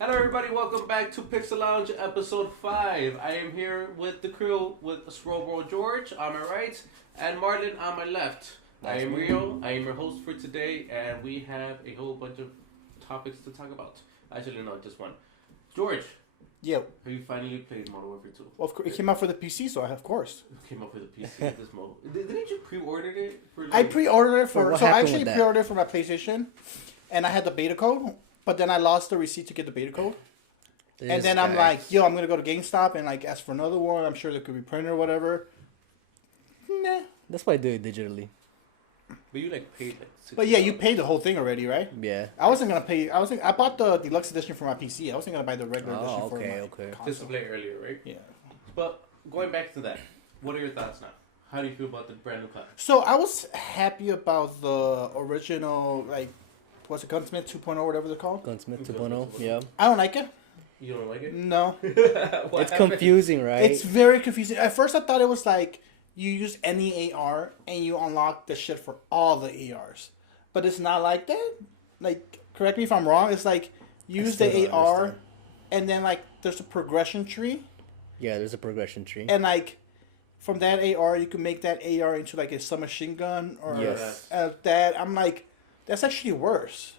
Hello, everybody. Welcome back to Pixel Lounge, episode 5. I am here with the crew with Scrollbro George on my right and Martin on my left. I am Rio. I am your host for today, and we have a whole bunch of topics to talk about. Actually, no, just one. George. Yeah. Have you finally played Modern Warfare 2? Well, of course, it came out for the PC, so of course. It came out for the PC at this mode. Didn't you pre-order it? I pre-ordered it for. What So I happened actually with that? pre-ordered it for my PlayStation, and I had the beta code, but then I lost the receipt to get the beta code. And then I'm like, yo, I'm gonna go to GameStop and like ask for another one. I'm sure there could be printed or whatever. Nah. That's why I do it digitally. But you paid $60. But yeah, you paid the whole thing already, right? Yeah. I wasn't gonna pay. I bought the deluxe edition for my PC. I wasn't gonna buy the regular edition for my okay. console. Just to play earlier, right? Yeah. But going back to that, what are your thoughts now? How do you feel about the brand new class? So I was happy about the original, like, what's it, Gunsmith 2.0, whatever they're called. Gunsmith 2.0. Yeah. I don't like it. You don't like it? No. What It's happened? confusing, right? It's very confusing. At first, I thought it was like you use any AR and you unlock the shit for all the ARs, but it's not like that. Like, correct me if I'm wrong. It's like use still the don't AR, understand. and then like there's a progression tree, Yeah, there's a progression tree. and like from that AR you can make that AR into like a submachine gun or Yes. that. I'm like, that's actually worse,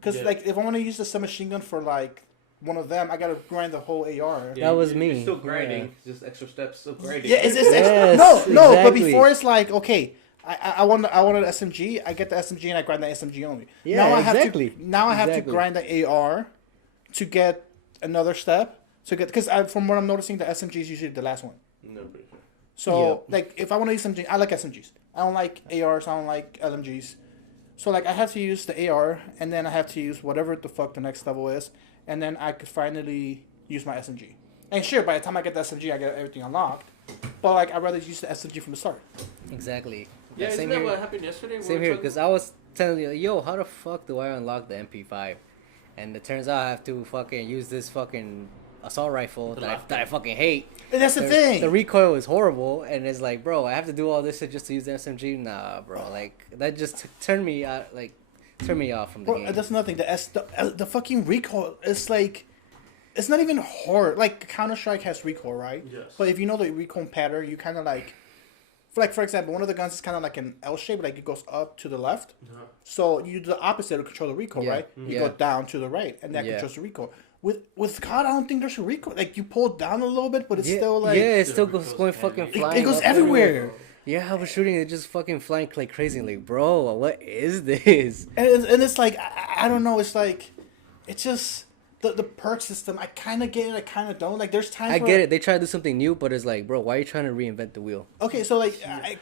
because Yeah. like if I want to use the submachine gun for like one of them, I gotta grind the whole AR. That was You're me. still grinding, just extra steps of grinding. Yeah, it's Yes, no, but exactly. before it's like, okay, I want an SMG, I get the SMG and I grind the SMG only. Yeah, now I have exactly. Now I have to Exactly. grind the AR to get another step to get, because from what I'm noticing, the SMG is usually the last one. No, pretty sure. So like if I want to use SMG, I like SMGs. I don't like ARs. I don't like LMGs. So like I have to use the AR and then I have to use whatever the fuck the next level is, and then I could finally use my SMG. And sure, by the time I get the SMG, I get everything unlocked. But like I'd rather use the SMG from the start. Exactly. Yeah, isn't same that here. what happened yesterday? Same here, because I was telling you, yo, how the fuck do I unlock the MP5? And it turns out I have to fucking use this fucking assault rifle that I fucking hate. And that's the thing. The recoil is horrible, and it's like, bro, I have to do all this shit just to use the SMG? Nah, bro. Like, that just turned me out, like, turned me off from the Well, game. that's nothing. The fucking recoil is like, it's not even hard. Like Counter Strike has recoil, right? Yes. But if you know the recoil pattern, you kind of like, for example, one of the guns is kind of like an L shape, like it goes up to the left. Uh-huh. So you do the opposite to control the recoil, Yeah. right? You Yeah. go down to the right, and that Yeah. controls the recoil. With COD, I don't think there's a recoil. Like you pull down a little bit, but it's yeah, still like yeah, it still The goes recoil's going heavy. fucking It flying. goes up everywhere. Yeah, I was shooting it just fucking flying like crazy. Like, bro, what is this? And it's like I don't know. It's like it's just the perk system. I kind of get it. I kind of don't. Like there's times I where, get it. They try to do something new, but it's like, bro, why are you trying to reinvent the wheel? Okay, so like,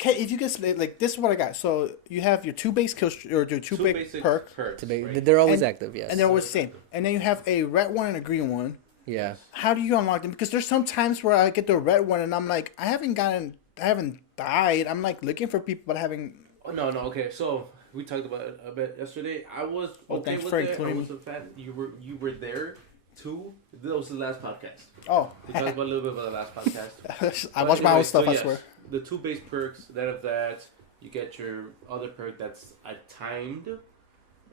if you get like this is what I got. So you have your two base kills or your two big basic perk, perks, To be, right? they're always And- active, yes. and they're always the same. And then you have a red one and a green one. yeah. How do you unlock them? Because there's some times where I get the red one and I'm like, I haven't died. I'm like looking for people, but I haven't. Oh, no, okay. So we talked about it a bit yesterday. I was Oh, okay thanks with for it. I including was a fan. You were there too. That was the last podcast. Oh, We talked about a little bit about the last podcast. I But watch my anyway, own stuff. so I yes, swear. The two base perks. Then of that, you get your other perk that's timed.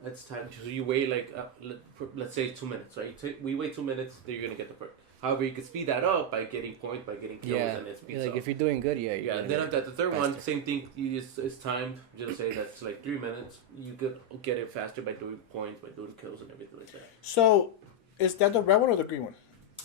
That's timed. So you wait like let's say 2 minutes. Right? We wait 2 minutes. Then you're gonna get the perk. However, you can speed that up by getting points, by getting kills, Yeah. and it speeds Like, up. if you're doing good, yeah. Yeah, You're then gonna after that, the third one, faster. same thing. It's timed. Just say that's like 3 minutes. You could get it faster by doing points, by doing kills, and everything like that. So, is that the red one or the green one?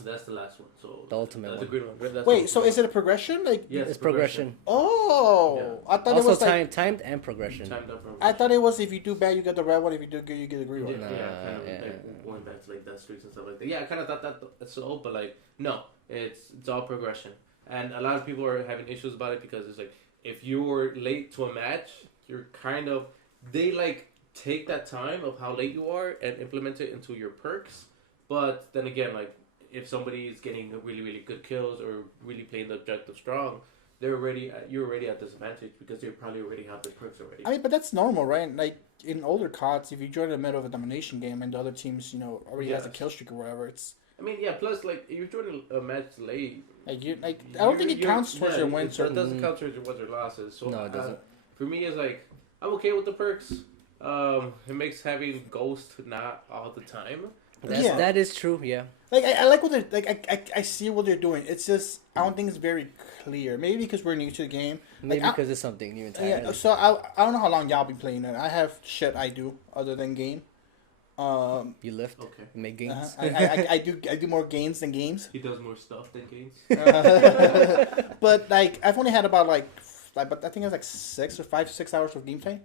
That's the last one. So The ultimate that's one. the green one. That's the Wait, so ultimate is it a progression? Like, Yes, It's progression. oh, Yeah. I thought it Also, was like. timed and progression. Timed up progression. I thought it was if you do bad, you get the red one. If you do good, you get the green Yeah, one. kind of yeah. like going back to like that streaks and stuff like that. Yeah, I kind of thought that's so, but like no, it's all progression, and a lot of people are having issues about it because it's like if you were late to a match, you're kind of they like take that time of how late you are and implement it into your perks, but then again, like if somebody is getting really good kills or really playing the objective strong, you're already at disadvantage because they probably already have the perks already. I mean, but that's normal, right? Like in older CODs, if you join in the middle of a domination game and the other teams, already has a Yes. kill streak or whatever, it's I mean, yeah. Plus, like if you're joining a match late, like I don't think it counts towards your wins. It doesn't count towards your wins or losses. So No, it doesn't. For me, it's like I'm okay with the perks. It makes having Ghost not all the time. That is true. Yeah. Like I like what they're like. I see what they're doing. It's just I don't think it's very clear. Maybe because we're new to the game. Maybe Like, because it's something new entirely. yeah. So I don't know how long y'all be playing it. I have shit I do other than game. You lift. Okay. You make gains. I do more games than games. He does more stuff than games. But like I've only had about but I think it was like 6 hours of gameplay.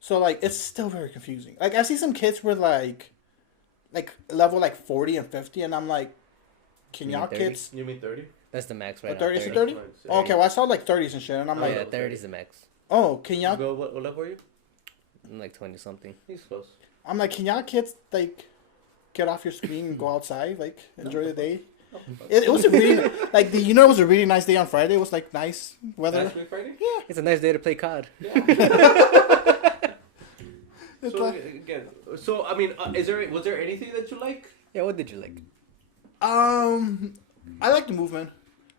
So like it's still very confusing. Like I see some kids with like level like 40 and 50, and I'm like, can y'all kids? You mean 30? That's the max right now. 30 to 30? Oh, okay, well I saw like 30s and shit, and I'm like, yeah, 30 is the max. oh, can y'all? Go, what level are you? I'm like 20 something. He's close. I'm like, can y'all kids like get off your screen and go outside, like enjoy the day? It was a really like it was a really nice day on Friday. It was like nice weather. Last week Friday? Yeah. It's a nice day to play COD. Yeah. It's So like, again, I mean, was there anything that you like? Yeah, what did you like? I like the movement.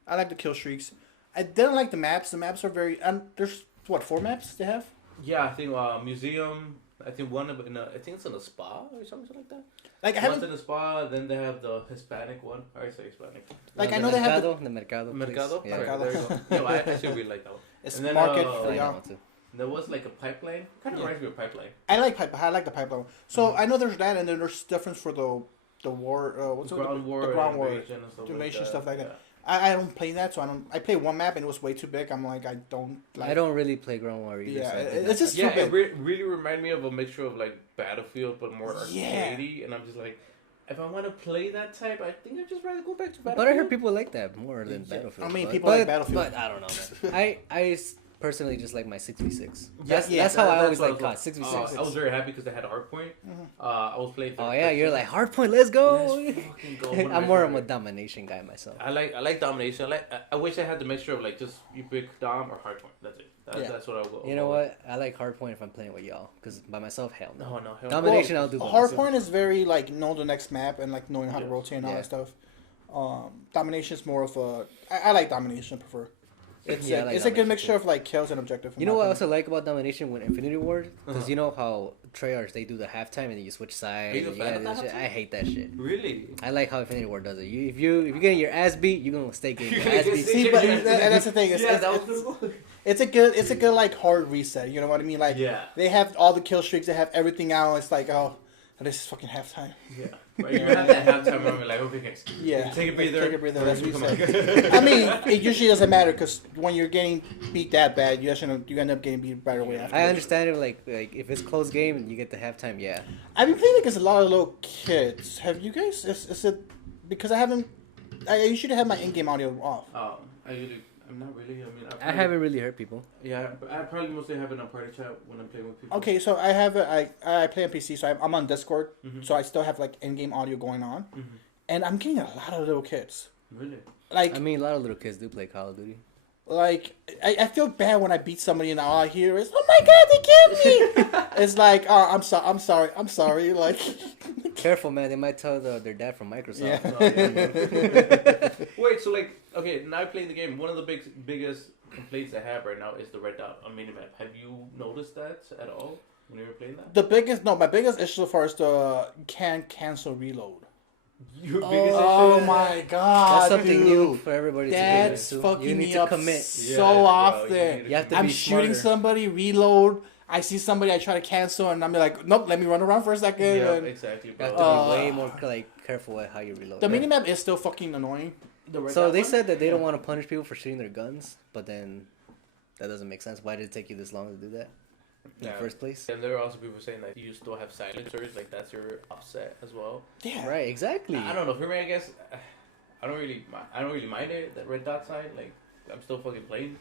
I like the kill streaks. I didn't like the maps. The maps are very there's what 4 maps they have. Yeah, I think museum. I think one of I think it's in a spa or something like that. Like I One's haven't in a spa. Then they have the Hispanic one. I say Hispanic. like I know they have the Mercado. Place. Mercado. Yeah. Mercado. There you go. No, I actually really like that one. it's And then, market I for like that y'all. one too. There was like a pipeline. Kind of reminds me of pipeline. I like the pipeline. So I know there's that, and then there's difference for the war. What's Ground war, the ground war, invasion and stuff invasion like that. stuff like that. Yeah. I don't play that, so I don't. I play one map and it was way too big. I'm like I don't like. I don't really play Ground War either. Yeah, so I did it's not just touch Yeah, it. stupid. it really reminded me of a mixture of like Battlefield, but more Yeah. arcadey. And I'm just like, if I want to play that type, I think I'd just rather go back to Battlefield. But I heard people like that more than Yeah. Battlefield. I mean, but, people but, like Battlefield. But I don't know, man. I personally just like my 6v6. Yeah, That's how I always what like COD. 6v6. I was very happy because they had Hardpoint. I was playing. Oh yeah, you're like hardpoint. Let's go. Let's fucking go. One of I'm my more of a favorite. domination guy myself. I like domination. I wish I had the mixture of like just you pick dom or hardpoint. That's it. That's what I'll go. You know what? I like hardpoint if I'm playing with y'all. Because by myself, hell no. No, hell no. Domination, I'll do. by Hardpoint is very like know the next map and like knowing how to Yeah. rotate and all Yeah. that stuff. Domination is more of a. I like domination. I prefer. It's Yeah, I like it's a good domination mixture too. of like kills and objective. You know what I also like about domination with Infinity Ward? Because Uh-huh. you know how Treyarch they do the halftime and then you switch sides. Are you a and fan do of that that shit. I hate that shit. Really? I like how Infinity Ward does it. If you're getting your ass beat, you're gonna stay getting your ass beat. See, but and that's the thing. Yeah, that was cool. It's a good like hard reset. You know what I mean? Like Yeah. they have all the kill streaks. They have everything out. It's like this is fucking halftime. Yeah. Right, you have that halftime moment like, okay, guys. Yeah. Take a breather. Take a breather. That's what Come you on. said. I mean, it usually doesn't matter because when you're getting beat that bad, you end up getting beat right away after. I understand it. Like if it's close game and you get the halftime, yeah. I've been playing against a lot of little kids. Have you guys? Is it because I haven't? I usually have my in-game audio off. I'm not really. I mean, I haven't really heard people. Yeah, but I probably mostly have it on party chat when I'm playing with people. Okay, so I have I play on PC, so I'm on Discord, Mhm. so I still have like in-game audio going on, Mhm. and I'm getting a lot of little kids. Really? Like I mean, a lot of little kids do play Call of Duty. I feel bad when I beat somebody and all I hear is, "Oh my god, they killed me!" It's like, oh, I'm sorry. Like, Careful, man. They might tell their dad from Microsoft. yeah. Wait, so like, okay, now playing the game, one of the biggest complaints I have right now is the red dot on minimap. Have you noticed that at all when you were playing that? My biggest issue so far is the can't cancel reload. Your Oh issue? my god, That's something dude. new for everybody to get That's used to. fucking You need me to up commit. so Yes, bro, often. You have to I'm be shooting smarter. somebody, reload. I see somebody, I try to cancel, and I'm like, nope, let me run around for a second. Yeah, and exactly, You bro. have to be way Uh, more careful at how you reload. the minimap is still fucking annoying. The red So dot they one. said that they don't want to punish people for shooting their guns, but then that doesn't make sense. Why did it take you this long to do that in the first place? And there are also people saying that you still have silencers, like that's your offset as well. Yeah. Right, exactly. I don't know. For me, I guess I don't really mind it. That red dot sign, like I'm still fucking playing.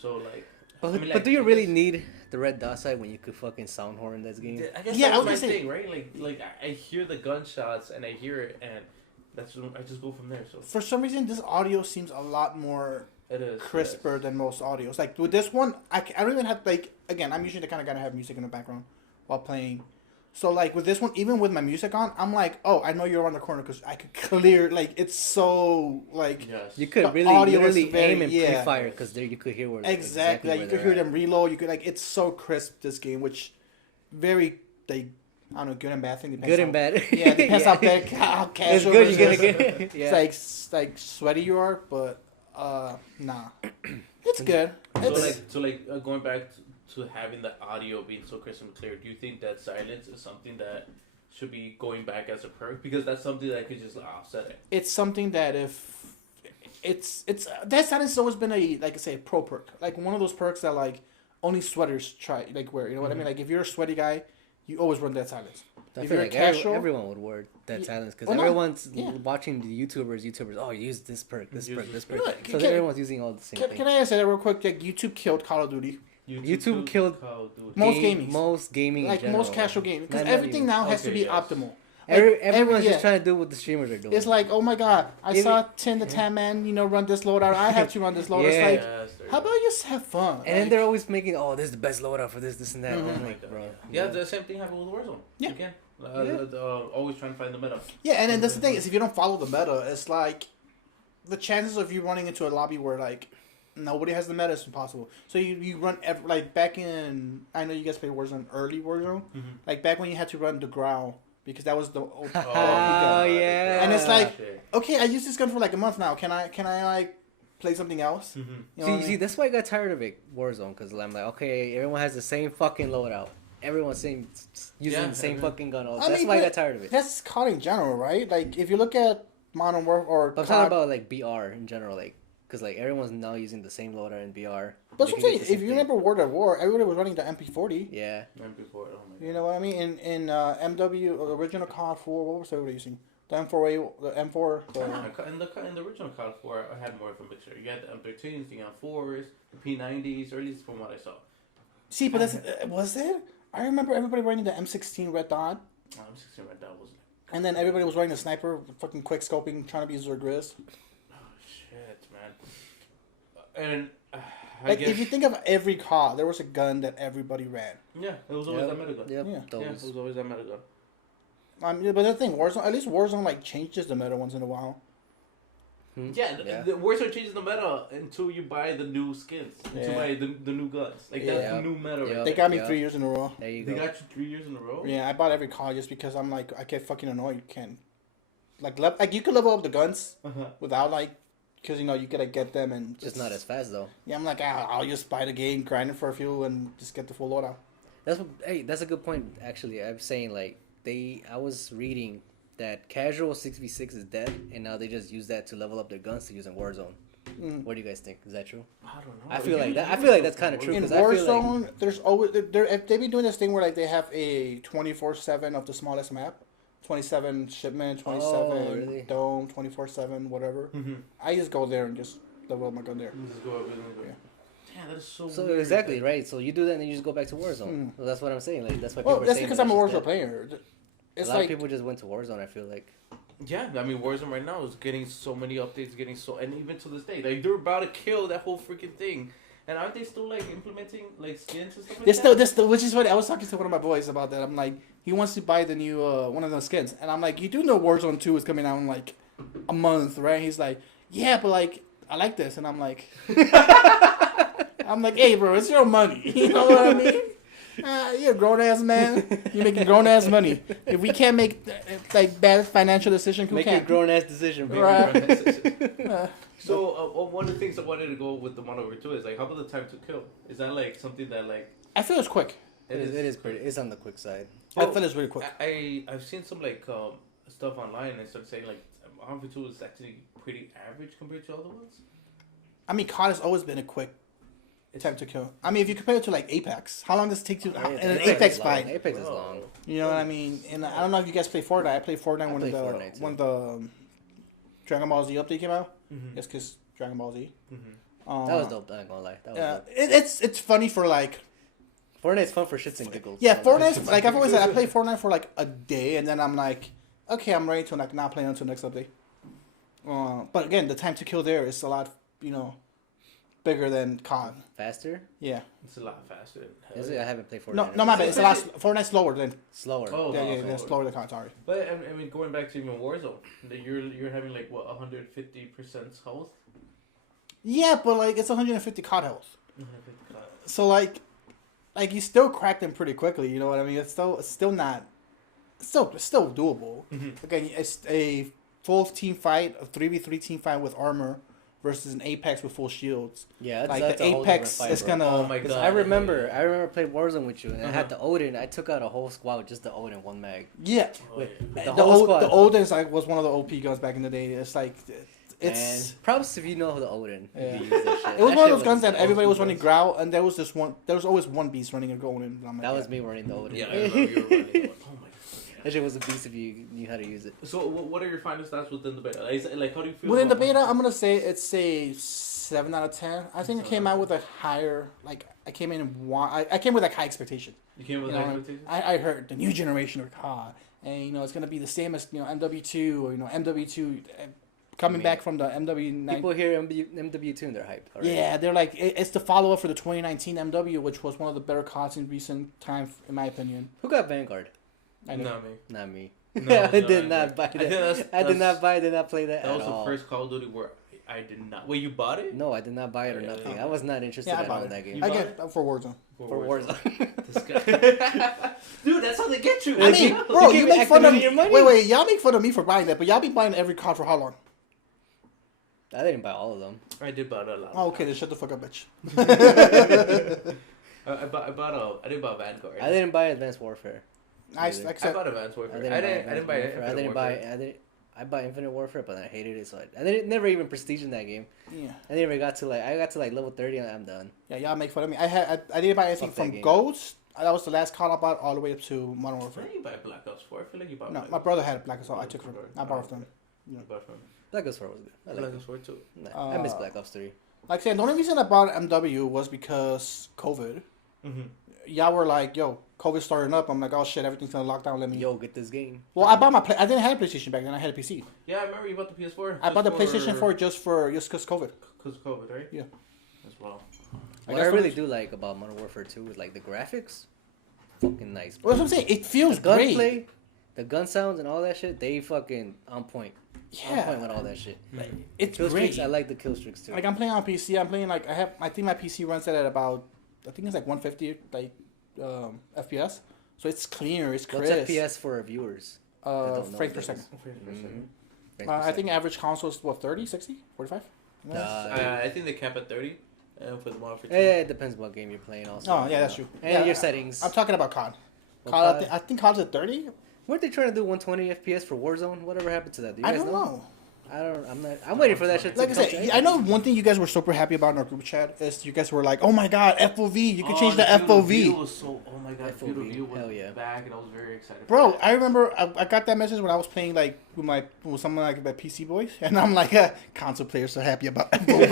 So like, But, I mean, but like, do you I really guess- need the red dot side when you could fucking sound horn this game? I guess Yeah, I that's was my gonna say- thing, right? Like I hear the gunshots and I hear it, and I just go from there. So For some reason, this audio seems a lot more it is crisper than most audios. Like with this one, I don't even have again. I'm usually the kind of guy to have music in the background while playing. So like with this one, even with my music on, I'm like, oh, I know you're around the corner because I could clear. Like it's so like Yes. You could The really audio is literally very- aim and yeah. pre-fire because there you could hear where exactly. Like where you could they're hear at. them reload. You could like it's so crisp this game, which very like I don't know, good and bad thing. Good and bad. Yeah, it depends how bad, how It's casual. good. it You're is. gonna get. Yeah. It's like sweaty you are, but nah, it's good. Going back to having the audio being so crisp and clear, do you think that silence is something that should be going back as a perk? Because that's something that could just offset it. It's something that if it's that silence has always been a, like I say, a pro perk, like one of those perks that like only sweaters try like wear. You know what I mean? Like if you're a sweaty guy, you always run that silence. I If feel you're like casual, everyone would wear that silence because Well, no, everyone's yeah. watching the YouTubers. Oh, use this perk, this Use perk, this this perk. perk. So Can- everyone's using all the same Can thing. I answer that real quick? Like YouTube killed Call of Duty. YouTube killed Call of Duty. Most gaming. most gaming, Like in general. most casual gaming, because Not everything even- now has to Okay, be yes. optimal. Everyone's yeah. just trying to do what the streamers are doing. It's like, oh my god, I Give saw it- 10 to 10 man, run this loadout. I have to run this loadout. Yeah. It's like, Yes, there how you go. about you just have fun? and then they're always making, oh, this is the best loadout for this, and that. Mhm. I'm Oh my like, God. bro. Yeah, the same thing happened with Warzone. Yeah. Again. Yeah. Always trying to find the meta. Yeah, and then that's the thing is, if you don't follow the meta, it's like the chances of you running into a lobby where like nobody has the meta is impossible. So you run like back in, I know you guys played Warzone, early Warzone, like back when you had to run the growl because that was the Oh, God. yeah. And it's like, Shit. okay, I used this gun for like a month now. Can I like play something else? You know what I See, mean? that's why I got tired of it, Warzone, because I'm like, okay, everyone has the same fucking loadout. Everyone's using Yeah, the same everyone- fucking gun. I That's mean, why I but got tired of it. That's COD in general, right? Like if you look at Modern Warfare or But I'm COD, talking about like BR in general, like, because like everyone's now using the same loadout in BR. but They I'm can saying, get the same if you thing. remember World at War, everybody was running the MP40. Yeah. MP4, oh my You know what I mean? In MW original COD 4, what was everybody using? The M4A, the M4. God. In the original Call of 4, I had more of a mixture. You had the M13s, the M4s, the P90s, or at least from what I saw. See, but that's was it? I remember everybody running the M16 Red Dot, M16 right now was and then everybody was running the sniper, fucking quick scoping, trying to be Zergriz. oh shit, man. And I Like guess if you think of every COD, there was a gun that everybody ran. yeah, it was always that meta gun. Yep. Yeah. Yeah, it Those. was always that meta gun. But the thing, Warzone, at least Warzone like changes the meta once in a while. Yeah, Yeah. the Warzone changes the meta until you buy the new skins, until you Yeah. buy the new guns. Like Yeah. that's the new meta. Right Yeah. there. They got me Yeah. 3 years in a row. There you They go. got you 3 years in a row. Yeah, I bought every COD just because I'm like, I get fucking annoyed. You can't like you could level up the guns Uh-huh. without like, because you gotta get them and Just not as fast though. Yeah, I'm like, I'll just buy the game, grind it for a few, and just get the full loadout. That's a good point actually. I'm saying like I was reading that casual 6v6 is dead, and now they just use that to level up their guns to use in Warzone. What do you guys think? Is that true? I don't know. I feel like that. I feel like that's kind of true. In 'Cause I feel like- Warzone, there's always they've been doing this thing where like they have a 24/7 of the smallest map, 27 shipment, 27 really? dome, 24/7 whatever. I just go there and just level up my gun there. Just go up and go. Yeah. Damn, that is so. So weird. exactly right. So you do that, and then you just go back to Warzone. So that's what I'm saying. Like that's why. Well, people are that's saying because that I'm a it's Warzone dead. player. It's A lot like of people just went to Warzone. I feel like. Yeah, I mean Warzone right now is getting so many updates, and even to this day, like they're about to kill that whole freaking thing, and aren't they still like implementing like skins and stuff like that? which is what I was talking to one of my boys about that. I'm like, he wants to buy the new one of those skins, and I'm like, you do know Warzone 2 is coming out in like a month, right? He's like, yeah, but like I like this, and I'm like, hey, bro, it's your money. You know what I mean? You're a grown ass man. You're making grown ass money. If we can't make like bad financial decisions, who Make can? a grown ass decision, baby. Right. So one of the things I wanted to go with the Modern Warfare 2 is like, how about the time to kill? Is that like something that like I feel it's quick. It is pretty. It's on the quick side. I feel it's really quick. I've seen some like stuff online and started saying like Modern Warfare 2 is actually pretty average compared to other ones. I mean, COD has always been a quick time to kill. I mean, if you compare it to like Apex, how long does it take to in an Apex is long. fight? Apex is long. You know what I mean? And I don't know if you guys play Fortnite. I played Fortnite when played the Fortnite, too. when the Dragon Ball Z update came out. It's because Dragon Ball Z. That was dope. I'm not gonna lie. That was dope. It's funny for like Fortnite's fun for shits and giggles. yeah, Fortnite. Like I've always said, I play Fortnite for like a day, and then I'm like, okay, I'm ready to like not play until next update. But again, the time to kill there is a lot, bigger than COD. Faster? Yeah. It's a lot faster. Is it? I haven't played Fortnite. No, my bad. It's a lot. Fortnite's slower than. Slower. Oh, Yeah, slower than COD. Sorry. But I mean, going back to even Warzone, that you're having like what 150% health. Yeah, but like it's 150 COD health. 150 So like you still crack them pretty quickly. You know what I mean? It's still not it's still doable. Again, it's a full team fight, a 3v3 team fight with armor versus an Apex with full shields. Yeah, like that's the a whole Apex different fight, is bro. gonna. Oh my 'Cause god! I remember playing Warzone with you, and I Uh-huh. had the Odin. I took out a whole squad with just the Odin one mag. Yeah, Oh, yeah. With the whole squad. the Odin's like was one of the OP guns back in the day. It's like it's. And props if you know the Odin. Yeah. If you use that shit. It was That one of shit those guns that nice. everybody was Those running guns. Growl, and there was always one beast running and going in. I'm like, That was me running the Odin. Yeah, I remember you were running one. Oh my god. That shit was a beast if you knew how to use it. So, what are your final stats within the beta? Like, how do you feel? Within the about- beta, I'm gonna say it's a 7 out of 10. I think I came out with a higher, like I came in and I came with like high expectations. You came with You know, expectations. I heard the new generation of CoD, and it's gonna be the same as MW2 or MW2 coming back from the MW9. People hear MW2 and they're hyped. Already. Yeah, they're like it's the follow up for the 2019 MW, which was one of the better CoDs in recent time, in my opinion. Who got Vanguard? I know. Not me. Not me. No, I no, did no. not buy I think that. I did not buy. Did not play that. That at was all. the first Call of Duty where I did not. Wait, you bought it? No, I did not buy it or Yeah, nothing. yeah. I was not interested Yeah, I at bought all it. in that game. You I bought get for Warzone. For Warzone. This guy. Dude, that's how they get you. I mean, bro, They you give make fun of Activision me. your money. Wait, y'all make fun of me for buying that, but y'all be buying every CoD for how long? I didn't buy all of them. I did buy a lot. Oh, okay, then shut the fuck up, bitch. I didn't buy Vanguard. I didn't buy Advanced Warfare. Nice, Either. like I I said, bought Advanced Warfare. I I didn't buy Warfare. Infinite Warfare. I bought Infinite Warfare, but I hated it. So I didn't never even prestige in that game. yeah, I never got to level 30 and I'm done. yeah, y'all make fun of me. I didn't buy anything Fuck that from game. Ghost. That was the last CoD I bought, all the way up to Modern Why Warfare. didn't you buy Black Ops 4? I feel like you bought No, Black my Ops brother had Black Ops. I Oh, took it from. okay. I borrowed from him. You bought from Black Ops 4 was good. I Black like Ops 4 too. it. I miss Black Ops 3. Like I said, the only reason I bought MW was because COVID. Mm-hmm. Y'all were like, "Yo, COVID's starting up." I'm like, "Oh shit, everything's gonna lock down. Let me." Yo, get this game. Well, I bought I didn't have a PlayStation back then. I had a PC. Yeah, I remember you bought the PS4. I bought the PlayStation 4 just because COVID. Because of COVID, right? Yeah. As well. What guess I really that's- do like about Modern Warfare 2 is like the graphics. Fucking nice. Well, that's what I'm saying. It feels The great. gunplay, the gun sounds and all that shit, they fucking on point. On point with Yeah, all that shit. it's Kill great. streaks, I like the kill streaks too. Like I'm playing on PC. I'm playing like I think my PC runs it at about I think it's like 150 FPS. So it's clear. It's What's crisp. FPS for our viewers? that don't know frames per what second. Mhm. I think average console is what 30, 60, 45. I think they cap at 30 for the Modern Warfare 2. Yeah, it depends what game you're playing also. Oh yeah, that's true. And Yeah, your settings. I'm talking about COD. Well, COD, COD- I think COD's at 30. Weren't they trying to do 120 FPS for Warzone? Whatever happened to that? Do you I guys don't know. I'm waiting for that shit to Like I come said, to I know one thing you guys were super happy about in our group chat is you guys were like, "Oh my god, FOV! You can change the FOV." Was so, oh my god, FOV, FOV was hell yeah. back, and I was very excited. Bro, for that. I remember I got that message when I was playing like with someone like my PC boys, and I'm like, console players are happy about FOV.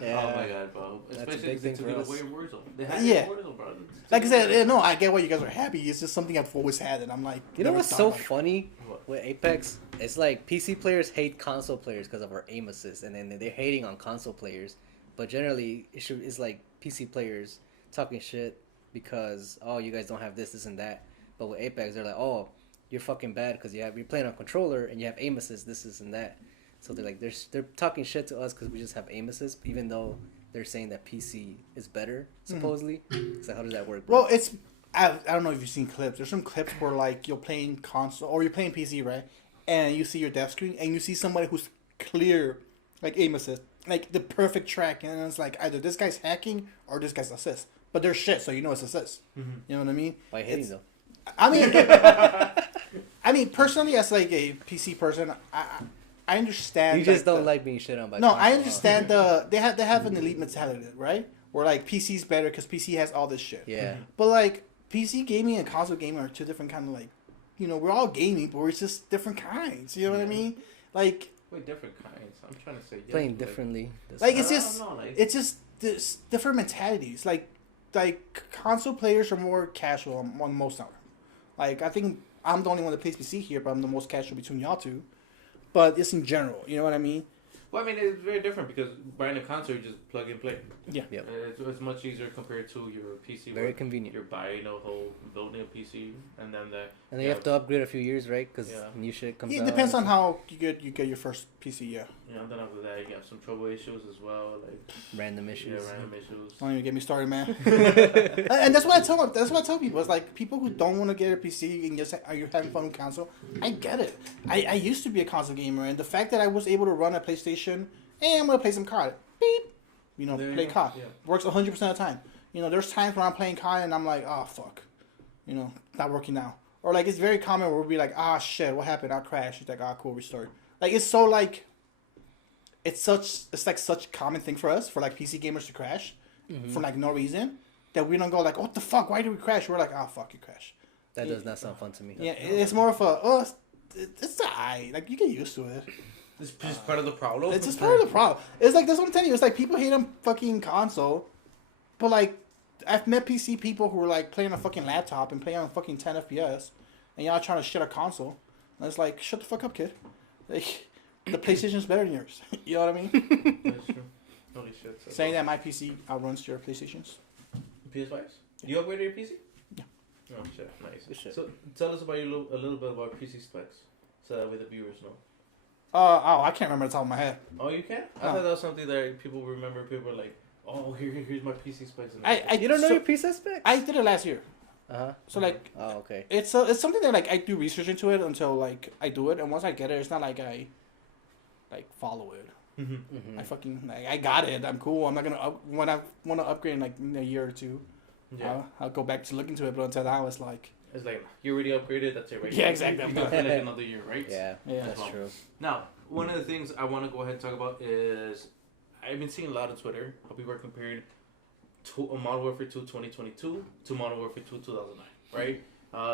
Yeah. Oh my god, bro! That's a Especially big thing to for get us. away in Warzone. They had Yeah. Warzone, bro. Like I said, no, I get why you guys are happy. It's just something I've always had, and I'm like, You know never what's thought so about it. funny What? with Apex? It's like PC players hate console players because of our aim assist, and then they're hating on console players. But generally, it's like PC players talking shit because you guys don't have this, and that. But with Apex, they're like, you're fucking bad because you're playing on controller and you have aim assist, this, and that. So they're like they're talking shit to us because we just have aim assist, even though they're saying that PC is better supposedly. So how does that work? Bro? Well, it's I don't know if you've seen clips. There's some clips where like you're playing console or you're playing PC, right? And you see your death screen and you see somebody who's clear, like aim assist, like the perfect track, and it's like either this guy's hacking or this guy's assist. But they're shit, so you know it's assist. You know what I mean? By hating though. I mean, I mean personally, as like a PC person, I understand. You just like, don't like being shit on by No, console, I huh? understand they have an elite mentality, right? Where like PC's better because PC has all this shit. Yeah. But like PC gaming and console gaming are two different kind of like, we're all gaming, but we're just different kinds. You know what I mean? Like, Wait, different kinds. I'm trying to say yes, Playing but, differently. like I it's don't just know, like- it's just this different mentalities. Like console players are more casual on most of them. Like I think I'm the only one that plays PC here, but I'm the most casual between y'all two. But it's in general, you know what I mean? Well, I mean, it's very different because buying a console, you just plug and play. Yeah. Yep. It's much easier compared to your PC. Very convenient. You're buying a whole building a PC and then And then you have to upgrade a few years, right? Because new shit comes out. It depends on how you get your first PC. Yeah. Yeah, and then after that, you have some trouble issues as well, like random issues. Yeah, random issues. Don't even get me started, man. And that's what I tell. That's what I tell people. It's like people who don't want to get a PC and just are you having fun with console. I get it. I used to be a console gamer, and the fact that I was able to run a PlayStation, hey, I'm gonna play some COD. Beep. You know, play COD. Yeah. Works 100% of the time. You know, there's times where I'm playing COD and I'm like, oh fuck, you know, not working now. Or like it's very common where we'll be like, ah shit, what happened? I crashed. It's like, ah cool, restart. Like it's so like. It's like such a common thing for us, for like PC gamers to crash for like no reason, that we don't go like, what the fuck, why did we crash? We're like, oh fuck, you crashed. That does not sound fun to me. Yeah, it's more of a, it's alright, like you get used to it. It's just part of the problem. It's just part of the problem. It's like, that's what I'm telling you, it's like people hate on fucking console, but like, I've met PC people who are like playing a fucking laptop and playing on fucking 10 FPS, and y'all trying to shit a console, and it's like, shut the fuck up, kid. Like, the PlayStation's better than yours. You know what I mean? That's true. Holy shit. Saying that my PC outruns your PlayStation's. PS5s? You upgraded your PC? Yeah. Oh shit, nice. Good shit. So tell us about a little bit about PC specs, so that way the viewers know. I can't remember the top of my head. Oh, you can? I thought that was something that people remember. People were like, oh, here's my PC specs. You don't know your PC specs? I did it last year. So like, oh okay. It's something that like I do research into it until like I do it, and once I get it, it's not like I like follow it. I fucking I got it. I'm cool. I'm not gonna when I want to upgrade in like in a year or two. Yeah, I'll go back to look into it. But until now, it's like you already upgraded. That's it, right? Yeah, exactly. You got like another year, right? Yeah, that's true. Now, one of the things I want to go ahead and talk about is I've been seeing a lot on Twitter how people are comparing Modern Warfare 2 2022 to Modern Warfare 2 2009, right?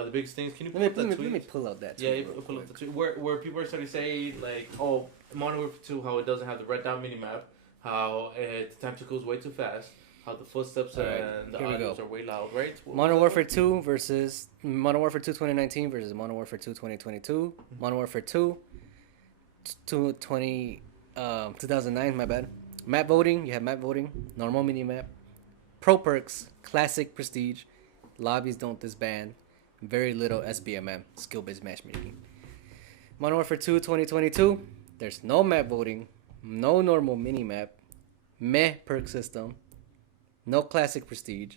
The biggest things. Can you pull up that tweet? Let me pull out that tweet. Yeah, pull up the tweet. Where people are starting to say, like, oh, Modern Warfare 2, how it doesn't have the red dot minimap, how the time goes way too fast, how the footsteps and the audios are way loud, right? Modern Warfare 2 versus Modern Warfare 2 2019 versus Modern Warfare 2 2022. Modern Warfare 2 2009, my bad. Map voting, you have map voting, normal minimap, pro perks, classic prestige, lobbies don't disband, very little SBMM, skill-based matchmaking. Modern Warfare 2 2022, there's no map voting, no normal minimap, meh perk system, no classic prestige,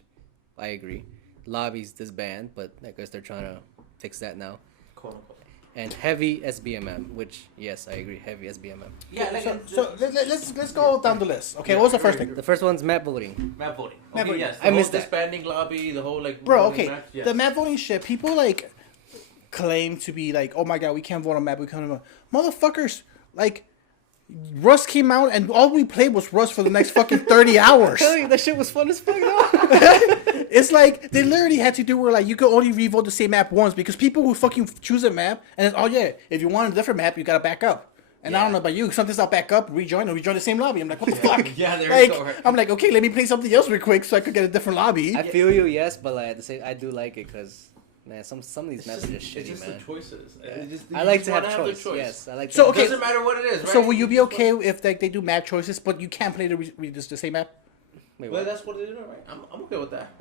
I agree. Lobbies disband, but I guess they're trying to fix that now. Cool. And heavy SBMM, which, yes, I agree, heavy SBMM. Yeah, let's go down the list. Okay, what was the first thing? The first one's map voting. Map voting. Map voting. Yes. I missed that. Disbanding lobby, the whole like. Bro, okay, match, yes. the map voting shit. People like claim to be like, oh my god, we can't vote on map. We can't vote. Motherfuckers, like. Rust came out and all we played was Rust for the next fucking 30 hours. I tell you, that shit was fun as fuck though. It's like they literally had to do where like you could only revote the same map once because people who fucking choose a map and it's, oh yeah, if you want a different map, you gotta back up. And I don't know about you, sometimes I'll back up, rejoin the same lobby. I'm like, what the fuck? Yeah, there like, you go. I'm like, okay, let me play something else real quick so I could get a different lobby. I feel you, yes, but like at the same, I do like it because. Man, some of these maps are just shitty, it's just man. The choices. Yeah. I like to have choice. Yes, I like. To so have okay, doesn't matter what it is. Right? So will you be okay if they do map choices, but you can't play the same map? Wait, well, that's what they're doing, right? I'm okay with that.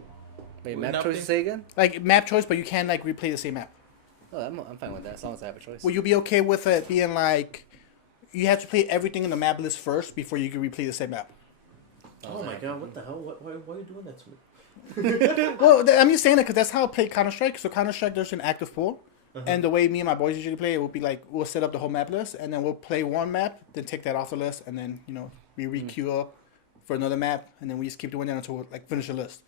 Wait, map choices say again? Like map choice, but you can't like replay the same map. Oh, I'm fine with that as long as I have a choice. Will you be okay with it being like you have to play everything in the map list first before you can replay the same map? Oh my god, what the hell? Why are you doing that to me? Well, I'm just saying that because that's how I play Counter-Strike. So Counter-Strike, there's an active pool. And the way me and my boys usually play, it will be like, we'll set up the whole map list, and then we'll play one map, then take that off the list, and then, you know, we re-queue up for another map, and then we just keep doing that until we like finish the list.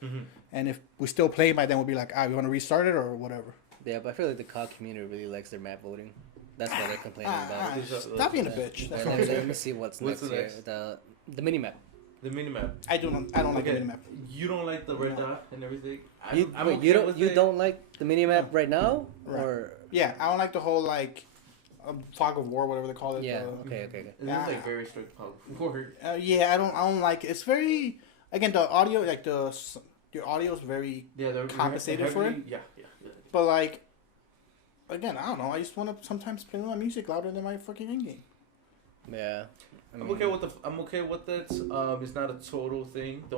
And if we still play by then, we'll be like, we want to restart it or whatever. Yeah, but I feel like the CoD community really likes their map voting. That's why they're complaining about it. Stop being a bitch. That's what I'm Let saying. me see what's next here. The minimap. The minimap. I don't like the minimap. You don't like the red dot and everything. You don't like the minimap right now, or yeah, I don't like the whole like fog of war, whatever they call it. Yeah. Okay. It's like very strict fog of war. Yeah, I don't like it. It's very again the audio like your audio is very compensated for it. Yeah. But like again, I don't know. I just want to sometimes play my music louder than my fucking in game. Yeah. I'm okay with it. It's not a total thing. The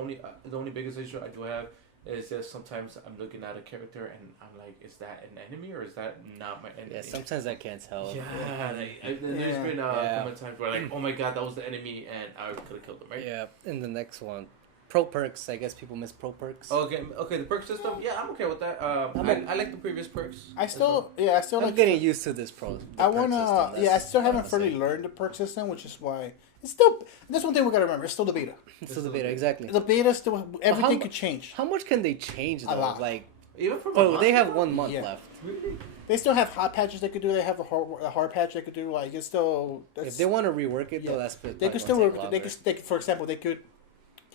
only biggest issue I do have is that sometimes I'm looking at a character and I'm like, is that an enemy or is that not my enemy? Yeah, sometimes I can't tell. Yeah, there's been common times where like, oh my god, that was the enemy and I could have killed them, right? Yeah. And the next one, pro perks. I guess people miss pro perks. Okay, the perk system. Yeah, I'm okay with that. I like the previous perks. I still I'm like getting used to this I wanna, I still haven't fully learned the perk system, which is why it's still. That's one thing we gotta remember. It's still the beta. It's still the beta, exactly. The beta still everything could change. How much can they change though? A lot. Like, Even from they have 1 month left. Really? They still have hot patches they could do. They have a hard patch they could do. Like it's still. If they want to rework it, though, that's they could still. For example, they could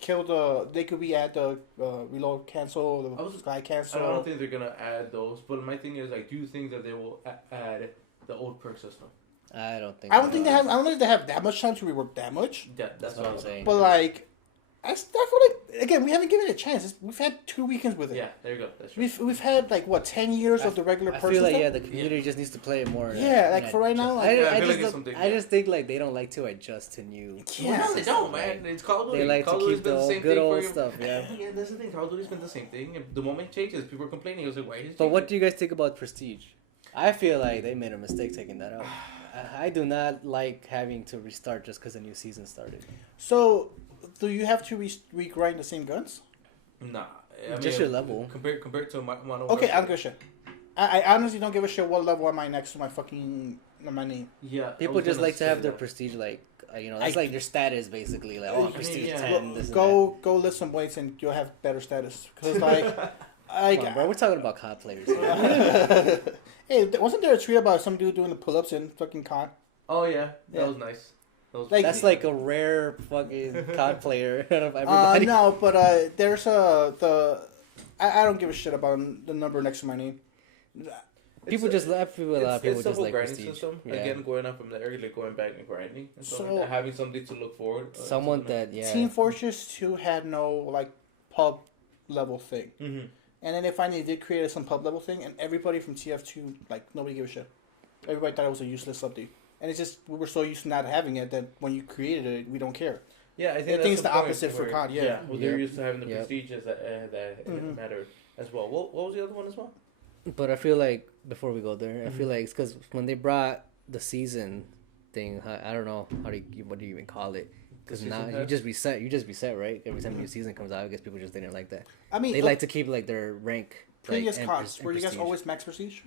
kill the. They could be at the reload cancel, the sky cancel. I don't think they're gonna add those. But my thing is, I do think that they will add the old perk system. I don't think. I don't think they have. I don't think they have that much time to rework that much. Yeah, that's what I'm saying. But like, I feel like again we haven't given it a chance. We've had 2 weekends with it. Yeah, there you go. That's right. We've had like what 10 years of the regular perk system. I feel system? like the community just needs to play it more. Yeah, like for right now. Like, I just think like they don't like to adjust to new. Yeah, they don't, man. It's Call of Duty. They like Call to keep the same good thing old stuff. Yeah. Yeah, that's the thing. Call of Duty's been the same thing. And the moment it changes, people are complaining. I was like, why is it? But what do you guys think about Prestige? I feel like they made a mistake taking that out. I do not like having to restart just because a new season started. So, do you have to regrind the same guns? Nah. Just your level. Compared to Modern Okay, I'm good shit. I honestly don't give a shit what level am I next to my name. Yeah. People just like to have their prestige like that's like their status basically like prestige 10. Go lift some weights and you'll have better status because like. Come on, bro, we're talking about COD players. Hey, wasn't there a tweet about some dude doing the pull-ups in fucking COD? Oh yeah, that was nice. That's like a rare fucking COD player out of everybody. No, but there's I don't give a shit about the number next to my name. A lot of people just like prestige. System. Yeah. Again, going up from there, like going back and grinding, and so having something to look forward. Someone that Team Fortress 2 had no like pub level thing. Mm-hmm. And then they finally did create some pub level thing, and everybody from TF2, like, nobody gave a shit. Everybody thought it was a useless update. And it's just, we were so used to not having it that when you created it, we don't care. Yeah, I think it's the opposite for COD, yeah. Well, they're used to having the prestige that mattered as well. What was the other one as well? But I feel like, before we go there, I feel like it's because when they brought the season thing, I don't know, what do you even call it? Because now you just reset, right? Every time a new season comes out, I guess people just didn't like that. I mean, they like to keep like their rank. Previous CODs, were you guys always max prestige?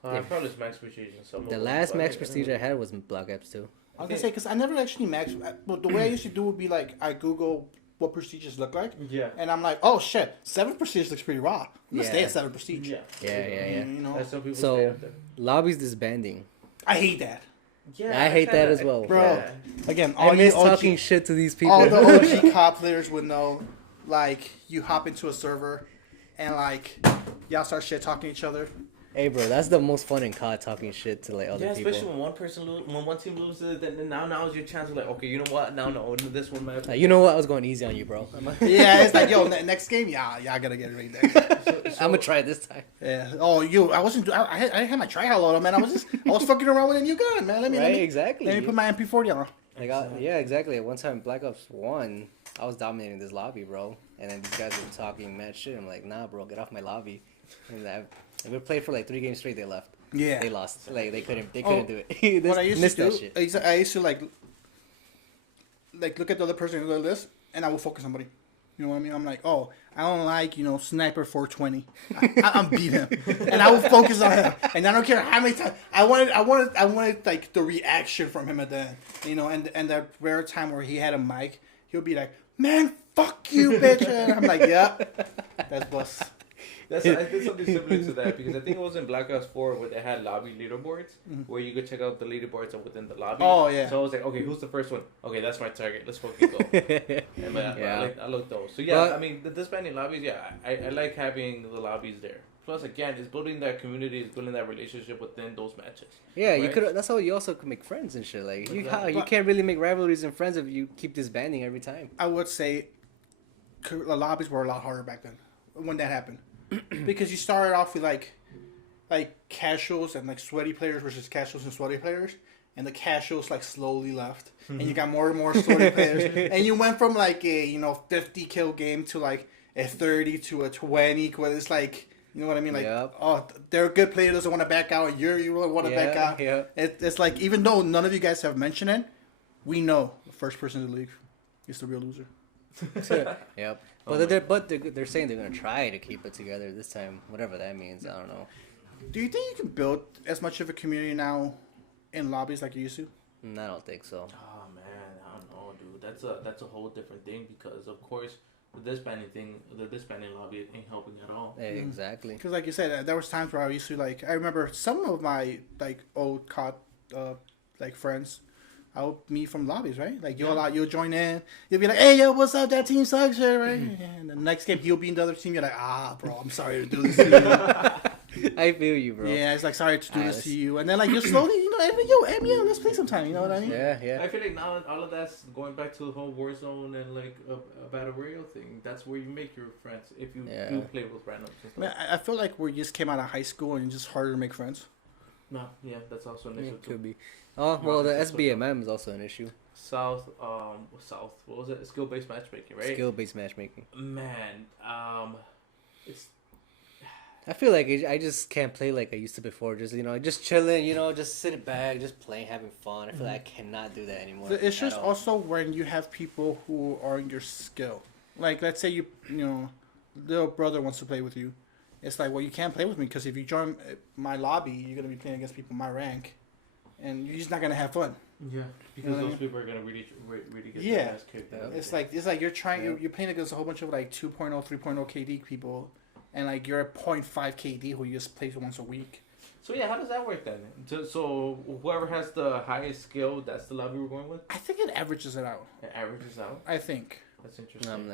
Probably max prestige in some. The last max prestige I had was Black Ops 2. I was gonna say because I never actually maxed. But the way I used to do would be like I Google what prestiges look like. Yeah. And I'm like, oh shit, 7 prestige looks pretty raw. I'm gonna stay at 7 prestige. Yeah. You know. Some people so stay up there. lobbies disbanding. I hate that. Yeah, I hate that as well, bro. Yeah. Again, I miss talking shit to these people. All the OG COD players would know. Like you hop into a server, and like y'all start shit talking to each other. Hey, bro, that's the most fun in COD, talking shit to like other people. Especially when one team loses, then now is your chance to like, okay, you know what? No, this one might. You know what? I was going easy on you, bro. Yeah, it's like, yo, next game, y'all gotta get it right there. I'm gonna try it this time. Yeah. Oh, I wasn't. I had my try-hard load on, man. I was fucking around with a new gun, man. Let me put my MP40 on. Yeah, exactly. One time, Black Ops 1, I was dominating this lobby, bro, and then these guys were talking mad shit. I'm like, nah, bro, get off my lobby. And we played for like 3 games straight. They left. Yeah, they lost. Like they couldn't do it. What I used to do, I used to like look at the other person on the list, and I will focus somebody. You know what I mean? I'm like, oh, I don't like Sniper 420. I'm beat him, and I will focus on him, and I don't care how many times I wanted like the reaction from him at the end. And that rare time where he had a mic, he'll be like, man, fuck you, bitch, and I'm like, yeah, that's boss. I did something similar to that because I think it was in Black Ops 4 where they had lobby leaderboards where you could check out the leaderboards within the lobby. Oh, yeah. So I was like, okay, who's the first one? Okay, that's my target. Let's fucking go. I like those. So, yeah, I mean, the disbanding lobbies, I like having the lobbies there. Plus, again, it's building that community, it's building that relationship within those matches. Yeah, right? You could. That's how you also could make friends and shit. Like, you can't really make rivalries and friends if you keep disbanding every time. I would say the lobbies were a lot harder back then when that happened. Because you started off with like casuals and like sweaty players versus casuals and sweaty players, and the casuals like slowly left, and you got more and more story players, and you went from like a 50 kill game to like a 30 to a 20, where it's like. You know what I mean? Like, oh, they're a good player, doesn't want to back out, and you really want to back out. Yeah. It's like, even though none of you guys have mentioned it, we know the first person in the league is the real loser. Yep. But they're saying they're gonna try to keep it together this time, whatever that means. I don't know. Do you think you can build as much of a community now in lobbies like you used to? I don't think so. Oh man, I don't know, dude. That's a whole different thing because of course the disbanding lobby ain't helping at all. Exactly. Because like you said, there was times where I used to like. I remember some of my like old COD like friends. I would meet from lobbies, right? Like you'll join in. You'll be like, "Hey, yo, what's up? That team sucks, shit, right?" And the next game he'll be in the other team. You're like, bro, I'm sorry to do this to you." I feel you, bro. Yeah, it's like sorry to do this to you, and then like you slowly, let's play sometime. You know what I mean? Yeah. I feel like now all of that's going back to the whole Warzone and like a battle royale thing. That's where you make your friends if you do play with randoms. Man, I feel like we just came out of high school and it's just harder to make friends. No, yeah, that's also an issue too. Could be. Oh well, the SBMM is also an issue. South. What was it? Skill-based matchmaking, right? Skill-based matchmaking. Man, it's. I feel like I just can't play like I used to before. Just chilling, just sitting back, just playing, having fun. I feel like I cannot do that anymore. The issue is also when you have people who are in your skill. Like, let's say little brother wants to play with you. It's like, well, you can't play with me because if you join my lobby, you're gonna be playing against people my rank, and you're just not gonna have fun. Yeah, because those people are gonna really get their ass kicked. It's like you're trying. You're playing against a whole bunch of like 2.0, 3.0 KD people. And like you're at 0.5 KD who you just play once a week. So yeah, how does that work then? So whoever has the highest skill, that's the lobby we're going with? I think it averages it out. It averages out? I think. That's interesting. I'm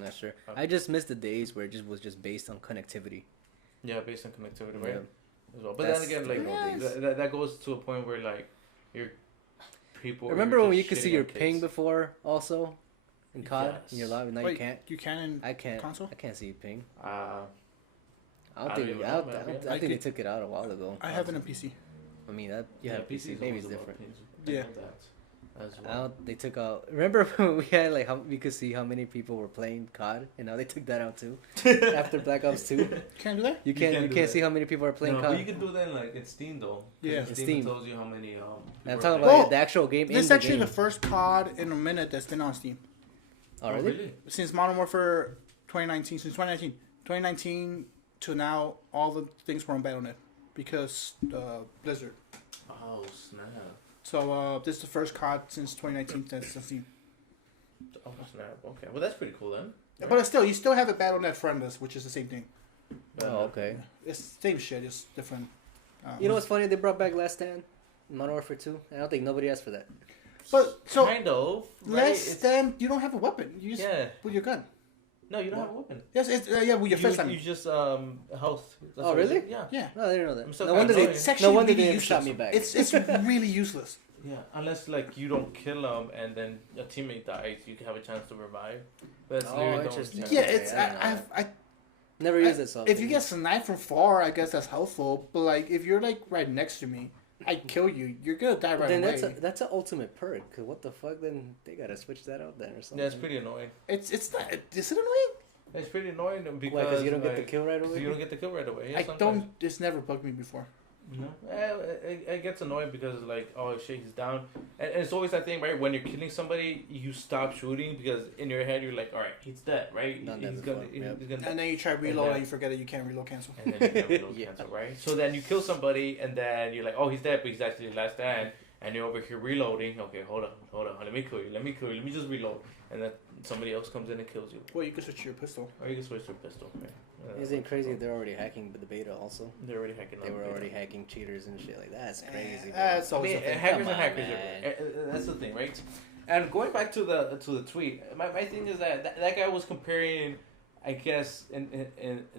not sure. Okay. I just missed the days where it was just based on connectivity. Yeah, based on connectivity, right? As well. But then again, like that goes to a point where like your people. Remember when you could see your ping before also? In COD, in your lobby, now you can't. You can in I can't. console? I can't see ping. I think they took it out a while ago. I have it on PC. I mean, you have PC. Maybe it's different. Yeah. They took out. Remember when we had like we could see how many people were playing COD, and now they took that out too. After Black Ops 2. Can't do that. You can't see how many people are playing COD. But you can do that like in Steam though. Yeah, Steam tells you how many. I'm talking about the actual game. This is actually the first COD in a minute that's been on Steam. Oh, really? Since Modern Warfare 2019 to now, all the things were on Battle.net because Blizzard. Oh, snap. So this is the first COD since 2019 that's on Steam. Oh, snap. Okay. Well, that's pretty cool then. Right? But you still have a Battle.net friendless, which is the same thing. Oh, okay. It's the same shit, just different. You know what's funny? They brought back Last Stand, Modern Warfare 2. I don't think nobody asked for that. But so kind of less than you don't have a weapon. You just with your gun. No, you don't have a weapon. Yes, it's with your first time. You just health. Oh really? Yeah. No, I didn't know that. So no wonder they didn't shot me back. It's really useless. Yeah, unless like you don't kill them and then a teammate dies, you can have a chance to revive. That's interesting. Yeah, it's I never used it. So if you get sniped from far, I guess that's helpful. But like if you're like right next to me, I kill you, you're gonna die right away. Then that's an ultimate perk. Cause what the fuck? Then they gotta switch that out then or something. Yeah, it's pretty annoying. It's not. Is it annoying? It's pretty annoying because why, you don't get the kill right away. You don't get the kill right away. Yeah, I don't. It's never bugged me before. No, it gets annoying because like, oh shit, he's down, and it's always that thing, right? When you're killing somebody, you stop shooting because in your head you're like, all right, he's dead, right? He's gonna. And then you try reload and you forget that you can't reload cancel. And then you can't reload cancel, right? So then you kill somebody and then you're like, oh, he's dead, but he's actually the last stand, and you're over here reloading. Okay, hold on, let me kill you, let me just reload, and then somebody else comes in and kills you. Well, you can switch to your pistol. Or you can switch to a pistol. Right? Isn't it crazy? They're already hacking the beta also. They're already hacking. They were already hacking cheaters and shit like that. That's crazy. That's always hackers are hackers. That's the thing, right? And going back to the tweet, my thing is that guy was comparing, I guess, in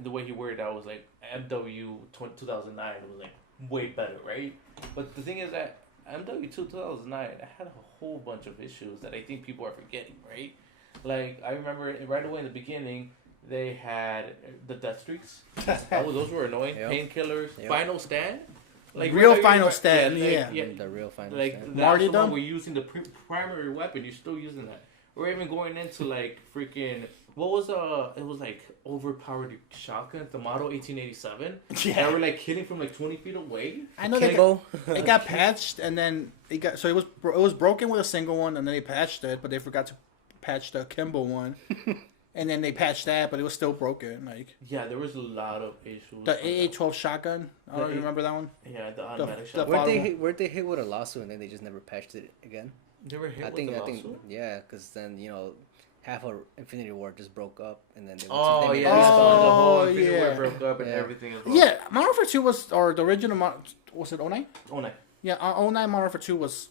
the way he worded that was like MW 2009 was like way better, right? But the thing is that MW 2009 had a whole bunch of issues that I think people are forgetting, right? Like I remember right away in the beginning. They had the death streaks. Those were annoying. Yep. Painkillers. Yep. Final stand. Like real regular final weapon, stand, yeah. The real final Like stand. that's Marty the one done? we're using the primary weapon. You're still using that. We're even going into like freaking what was it was like overpowered shotgun, the model 1887. Yeah. That were like hitting from like 20 feet away. I know Kimbo. it got patched, and then it was broken with a single one, and then they patched it, but they forgot to patch the Kimbo one, and then they patched that, but it was still broken. Like Yeah, there was a lot of issues. the AA-12 shotgun, I don't remember that one. Yeah, the automatic shot. Weren't they hit with a lawsuit and then they just never patched it again? They were hit I with think the I think lawsuit? yeah, because then half of Infinity War just broke up and then they Oh they yeah, made the respawn. whole Infinity War yeah. broke up and Yeah. everything as well. Yeah, Modern Warfare 2 or the original, was it 09? Oh no. Yeah, 09 Modern Warfare 2 was,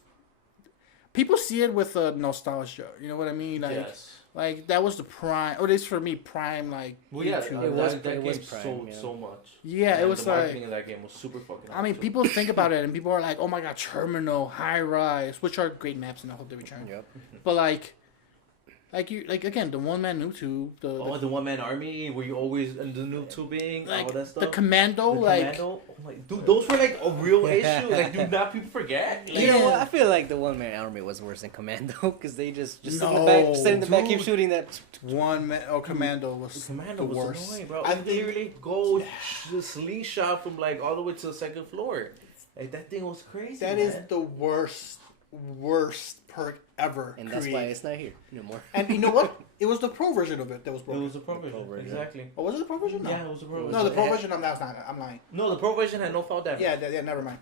people see it with nostalgia, you know what I mean? Like, Yes. like that was the prime, or at least for me, prime, like, Well, yeah, YouTube. that it was game prime, sold yeah. so much. Yeah, it And was the like, marketing of that game was super fucking. I mean, awesome. people think about it, and people are like, "Oh my god, Terminal, High Rise," which are great maps, and I hope they return. Yep. But like again, the one man noob the one man army where you always and the noob tubing, like all that stuff. the commando, The like commando, oh my, dude, those were like a real issue. Like, do not people forget? Like, You know what? Yeah. I feel like the one man army was worse than Commando because they just sit in the No, back, sit in the back, keep dude. shooting that. one man or commando was the commando the was worst. annoying, bro. I I think- literally go the slingshot from like all the way to the second floor. Like that thing was crazy. That man. is the worst perk ever. And that's why created. it's not here anymore. And you know what? It was the pro version of it that was It broken. was a pro version. Pro version. Exactly. Oh, was it the pro version? No. Yeah, it was a pro version. No, the pro Yeah. version. No, that's not. I'm lying. No, the pro version had no fall damage. Yeah, never mind.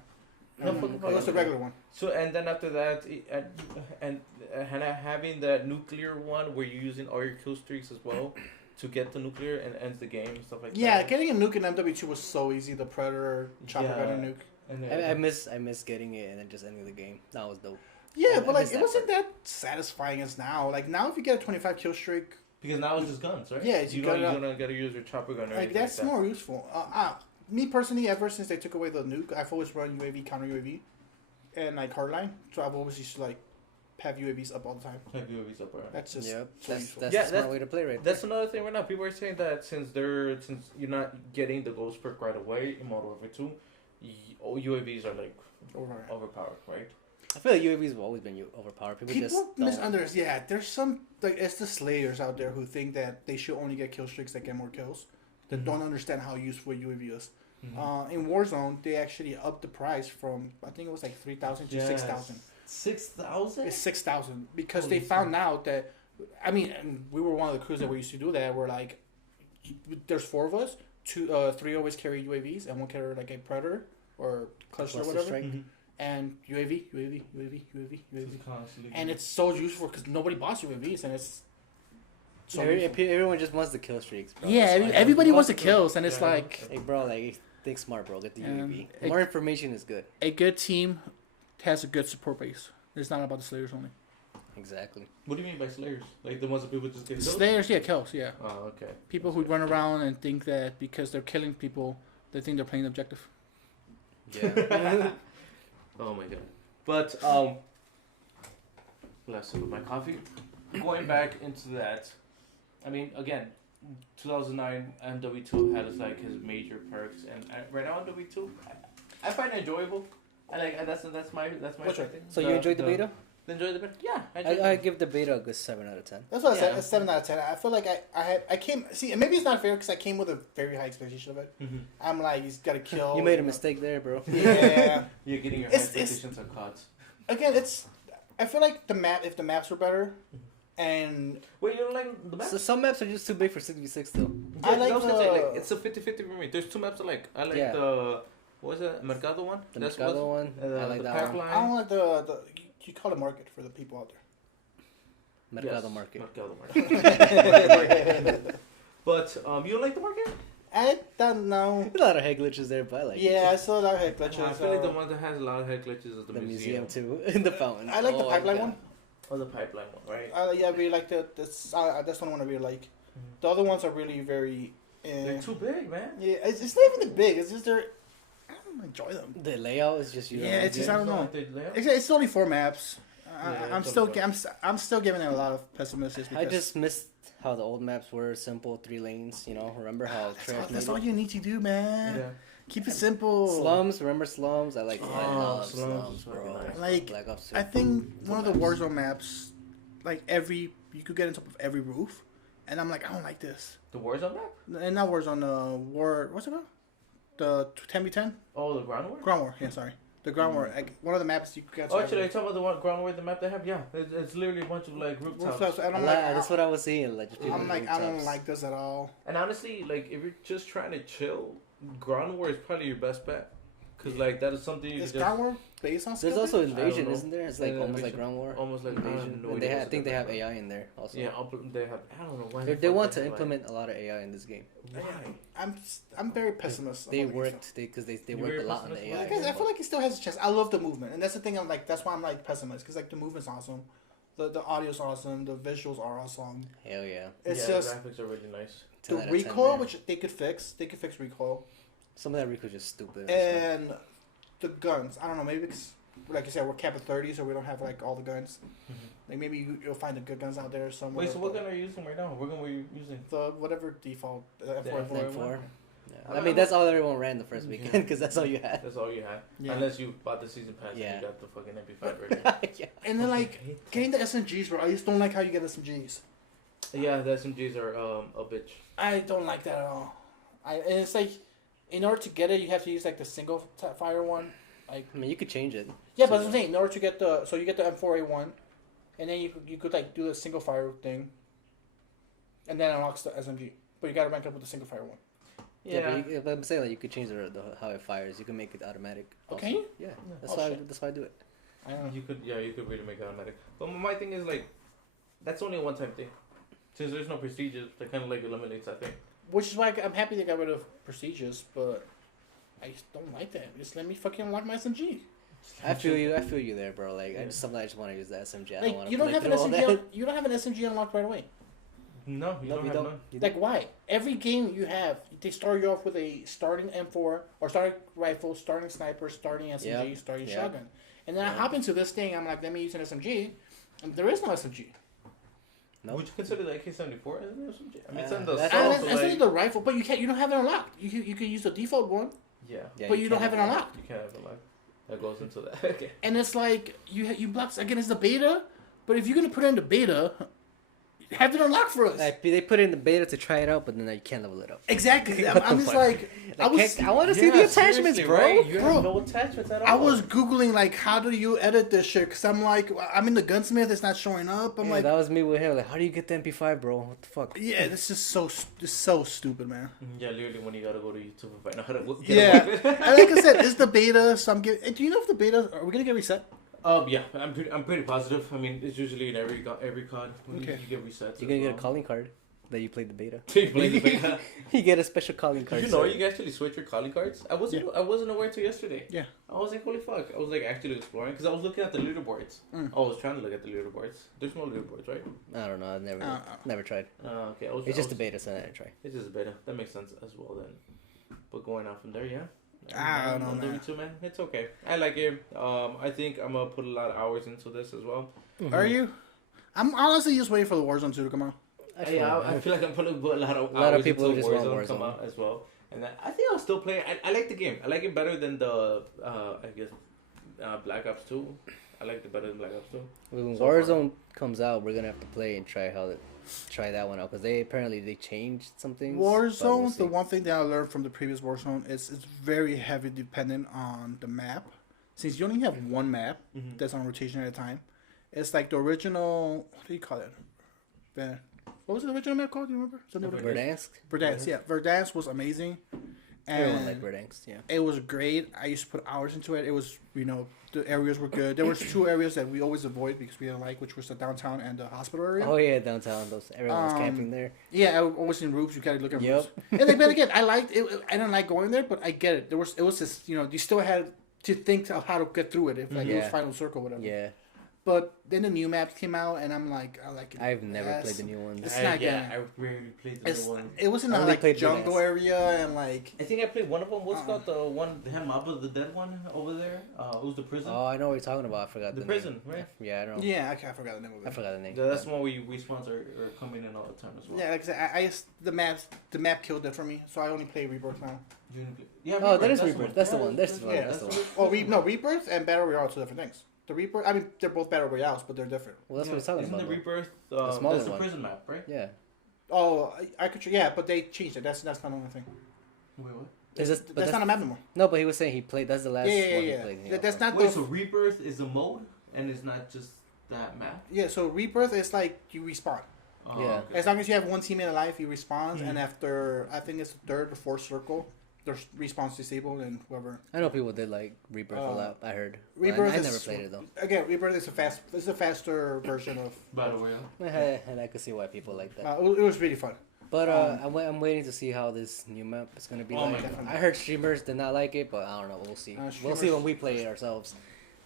No fucking It fall was the damage. regular one. So and then after that, and having that nuclear one where you're using all your kill streaks as well to get the nuclear and ends the game and stuff like Yeah, that. getting a nuke in MW2 was so easy. The Predator, Chopper Yeah. Gunner nuke. And then, I miss getting it and then just ending the game. That was dope. Yeah, I but like miss it that wasn't that satisfying as now. Like now, if you get a 25 kill streak, because now it's just guns, right? Yeah, you you don't gotta use your chopper gun or like anything that's like that. more useful. Me personally, ever since they took away the nuke, I've always run UAV, counter UAV, and like hardline. So I've always used to like have UAVs up all the time. Like UAVs up around. That's just Yep, so that's useful. that's Yeah, the smart that's- way to play right there. That's another thing right now. People are saying that since you're not getting the ghost perk right away in Modern Warfare 2, UAVs are like overpowered, right? I feel like UAVs have always been overpowered. People just People don't. misunderstand. Yeah, there's some like it's the slayers out there who think that they should only get kill streaks that get more kills. That Mhm. don't understand how useful UAV is. Mhm. In Warzone, they actually upped the price from I think it was like 3,000 to 6,000. 6,000? It's 6,000 because Holy they found out that. I mean, and we were one of the crews that we used to do that. We're like, there's four of us. Three always carry UAVs, and one carry like a Predator or cluster or Cluster whatever. strike. Mhm. And UAV, Just constantly. and it's so useful because nobody buys UAVs, and it's so useful. Everyone just wants the kill streaks, bro. Yeah, That's why. everybody wants the kills, and it's Yeah. like Hey, bro, like think smart, bro. Get the And UAV. it- More information is good. a good team has a good support base. It's not about the Slayers only. Exactly. What do you mean by slayers? Like the ones that people just get killed? Slayers, yeah, kills, yeah. Oh, okay. People who run around and think that because they're killing people, they think they're playing the objective. Yeah. Oh my god. But last sip of my coffee. Going back into that, I mean, again, 2009 MW2 had like his major perks, and right now MW2, I find it enjoyable. I like that's my Which one? thing. So you enjoyed the beta? Enjoyed the beta? Yeah, I enjoyed I it. give the beta a good 7 out of 10. That's what I said. Yeah. A 7 out of 10. I feel like I came. See, and maybe it's not fair because I came with a very high expectation of it. Mhm. I'm like, he's got to kill. You made a know. mistake there, bro. Yeah. You're getting your It's- expectations on CODs. Again, it's. I feel like the map. If the maps were better, and Wait, you don't like the map? So some maps are just too big for 66 though. Yeah, I like was gonna say, the- like, it's a 50-50 for me. There's two maps I like. I like Yeah. the what was it, Mercado one? The That's Mercado what- one, I like the that one. pipeline. I don't like the you call it market for the people out there. Mercado Yes, Market. Mercado market. But you don't like the market? I don't know. There's a lot of head glitches there, but I like Yeah, I saw that head glitches. I feel like the one that has a lot of head glitches is the, the museum. museum too. The fountain. I like the Oh, pipeline yeah. one. Oh, the pipeline one, right? Yeah, I really like that's the one I really like. The other ones are really very. They're too big, man. Yeah, it's not even that big. It's just they're. I don't enjoy them. The layout is just you. Yeah, it's just I don't know. Like the layout? It's only 4 maps. Yeah, I'm it's still only I'm still giving it a lot of pessimism. I just missed how the old maps were simple, 3 lanes. You know, remember how that's trash all made it? you need to do, man. Yeah. Keep it simple. Slums, remember Slums? I love Slums, Slums, bro. Like, Black Ops 2. I think one of the maps. Warzone maps, like you could get on top of every roof, and I'm like, I don't like this. The Warzone map? And not Warzone, what's it called? The 10v10? Oh, the ground war? Ground War, yeah, sorry. The Ground War, like, one of the maps you could get. Oh, actually, are you talking about the one ground war, the map they have? Yeah, it's literally a bunch of like rooftops. Rooftops, and I'm That's what I was seeing. Like, just people I'm with like, I don't rooftops. like this at all. And honestly, like if you're just trying to chill, ground war is probably your best bet. Cause like that is something you Is can Ground War based on There's skill also base? Invasion, know. isn't there? It's like Yeah, almost like Invasion. Ground War. Almost like Invasion. no And idea I what's think they have about. AI in there also. Yeah, they have. I don't know why. They want to implement a lot of AI in this game. Why? I'm very pessimist. They about the game, worked because they You're worked very a lot on the pessimistic? AI. Because I feel like it still has a chance. I love the movement, and that's the thing. I'm like, that's why I'm like pessimist. Because like the movement's awesome, the audio's awesome, the visuals are awesome. Hell yeah. It's yeah, just the graphics are really nice. the 10 out of 10, recoil, man. which they could fix. They could fix recoil, Some of that recoil is just stupid. and the guns. I don't know. Maybe because, like you said, we're capped at 30, so we don't have like all the guns. Like maybe you'll find the good guns out there somewhere. Wait, so what gun are you using right now? What gun were you using? The whatever default F4. F4. M4. I I mean, that's all everyone ran the first weekend because that's all you had. That's all you had. Yeah. Unless you bought the season pass Yeah. and you got the fucking MP5 version. Yeah. And then like getting the SMGs, bro. I just don't like how you get SMGs. Yeah, the SMGs are a bitch. I don't like that at all. And it's like, in order to get it, you have to use like the single fire one. Like, I mean, you could change it. yeah, but I'm saying in order to get you get the M4A1, and then you could like do the single fire thing, and then it unlocks the SMG. But you gotta rank up with the single fire one. Yeah, but I'm saying like you could change how it fires. You can make it automatic. Okay. also. Yeah, that's Oh, why. shit. That's why I do it. I don't know. You could really make it automatic. But my thing is like, that's only a one-time thing. Since there's no procedures, that kind of like eliminates that thing. Which is why I'm happy they got rid of prestigious, but I just don't like that. Just let me fucking unlock my SMG. I feel you there, bro. Like I just want to use the SMG. I don't Like want you to don't have an SMG. You don't have an SMG unlocked right away. No, you don't have none. Like why? Every game you have, they start you off with a starting M4 or starting rifle, starting sniper, starting SMG, starting shotgun, and then I hop into this thing. I'm like, let me use an SMG, and there is no SMG. No. Would you consider the AK-74 as an SMG? I mean, it's in the that's assault, also so, I like, think the rifle, but you can't. You don't have it unlocked. You can use the default one, yeah, but you don't have it can't unlocked. you can't have it like that goes into that. Okay. And it's like you block again. It's the beta, but if you're gonna put it in the beta, have it unlocked for us. Like, they put it in the beta to try it out, but then you can't level it up. Exactly. What I'm the just fuck? like, I was. I want to see the attachments, seriously, bro. Right? You Bro, have no attachments at all. I was googling like, how do you edit this shit? Cause I'm like, I'm in the gunsmith. It's not showing up. I'm Yeah, like, that was me with him. Like, how do you get the MP5, bro? What the fuck? yeah, this is so stupid, man. Yeah, literally when you gotta go to YouTube and find out how to get Yeah, it. and like I said, it's the beta. So I'm giving. Do you know if the beta are we gonna get reset? Yeah, I'm pretty positive. I mean, it's usually in every COD when Okay. you get resets. You're gonna get a calling card that you played the beta. You play the beta. You get a special calling Did card. you know sir. you can actually switch your calling cards? I wasn't aware till yesterday. Yeah. I was like, holy fuck! I was like actually exploring because I was looking at the leaderboards. Mm. I was trying to look at the leaderboards. There's no leaderboards, right? I don't know. I've never tried. Okay. It's just a beta, so I didn't try. It's just a beta. That makes sense as well then. But going out from there, yeah. I don't know, I'm doing man. too, man. It's okay. I like it. I think I'm gonna put a lot of hours into this as well. Are you? I'm honestly just waiting for the Warzone 2 to come out. I feel like I'm gonna put a lot of lot of hours people into just want Warzone come Warzone. out as well. And I think I'll still play it. I like the game. I like it better than the I guess Black Ops 2. I like it better than Black Ops 2. When So far. Warzone comes out, we're gonna have to play and try that one out because they changed some things. but Warzone, we'll the see. one thing that I learned from the previous Warzone is it's very heavy dependent on the map. Since you only have one map Mm-hmm. that's on rotation at a time, it's like the original. What do you call it? What was the original map called? Do you remember? Something with Verdansk. Verdansk. Yeah, Verdansk was amazing, Everyone and like Verdansk, yeah. it was great. I used to put hours into it. It was, the areas were good. There was two areas that we always avoid because we didn't like, which was the downtown and the hospital area. Oh yeah, downtown. Everyone was camping there. Yeah, always in roofs. You gotta look at Yep. roofs. And then, but again, I liked it. I didn't like going there, but I get it. It was just, you still had to think of how to get through it if like it was Yeah. final circle, whatever. Yeah. But then the new maps came out, and I'm like, I like it. I've never played the new ones. It's not good. I rarely played the new one. It was in the only like played the jungle last. area and like. I think I played one of them. What's it called? The one they had Mob of the Dead one over there. It was the prison. Oh, I know what you're talking about. I forgot the the prison, name. right? Yeah, I know. Yeah, I forgot the name of it. I forgot the name. Yeah, that's the one we sponsor are coming in all the time as well. Yeah, like I said, I just the map killed it for me, so I only play Rebirth now. Yeah, Oh, that is that's Rebirth. That's the one. That's the one. Yeah, That's the one. Oh, Rebirth and Battle Royale are two different things. The Rebirth, I mean, they're both Battle Royales, but they're different. Well, that's what we're talking Isn't about. the Rebirth? smaller That's the one. prison map, right? Yeah. Oh, I could, yeah, but they changed it. That's not another thing. Wait, what? That's not a map anymore. No, but he was saying he played. That's the last one he Yeah. played. That's not Wait, the. so Rebirth is a mode, and it's not just that map? Yeah, so Rebirth is like you respawn. Oh, Yeah. okay. As long as you have one teammate alive, he respawns, and after I think it's the third or fourth circle, there's respawn's disabled, and whoever. I know people did like Rebirth a lot. I heard. Rebirth I is, never played it though. Again, Rebirth is a faster version of. Battle Royale. And I could see why people like that. It was really fun. But I'm waiting to see how this new map is gonna be Oh my like. God. I heard streamers did not like it, but I don't know. We'll see. We'll see Streamers- when we play it ourselves.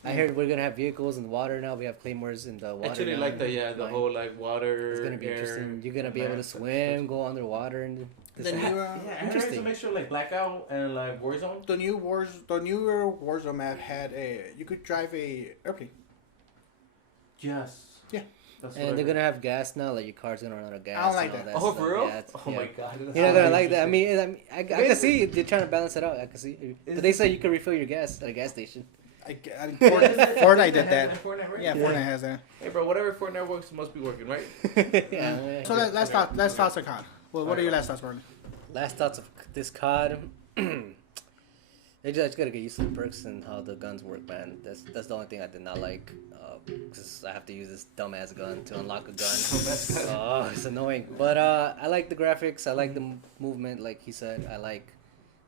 I heard we're gonna have vehicles in the water now. We have claymores in the water. Actually, now. like the whole like water. It's gonna be air, interesting. You're gonna be able to map. swim, go underwater, and The new, Yeah, I heard it's a mixture of like Blackout and like Warzone. the newer Warzone map had you could drive a airplane. Yes. Yeah. That's what And I they're heard. gonna have gas now. Like your car's gonna run out of gas. I don't like and all that. that Oh, stuff. for real? Yeah, it's- Oh yeah. my god. You're not gonna like that. I mean, I can see they're trying to balance it out. I can see, but they say you can refill your gas at a gas station. Fortnite did that. Fortnite, right? Yeah, Fortnite has that. Hey, bro, whatever Fortnite works must be working, right? Yeah. So let's thoughts on COD. Well, what are your last thoughts, Martin? Last thoughts of this COD. I just gotta get used to the perks and how the guns work, man. That's the only thing I did not like. Because I have to use this dumbass gun to unlock a gun. Oh, it's annoying. But I like the graphics. I like the movement, like he said. I like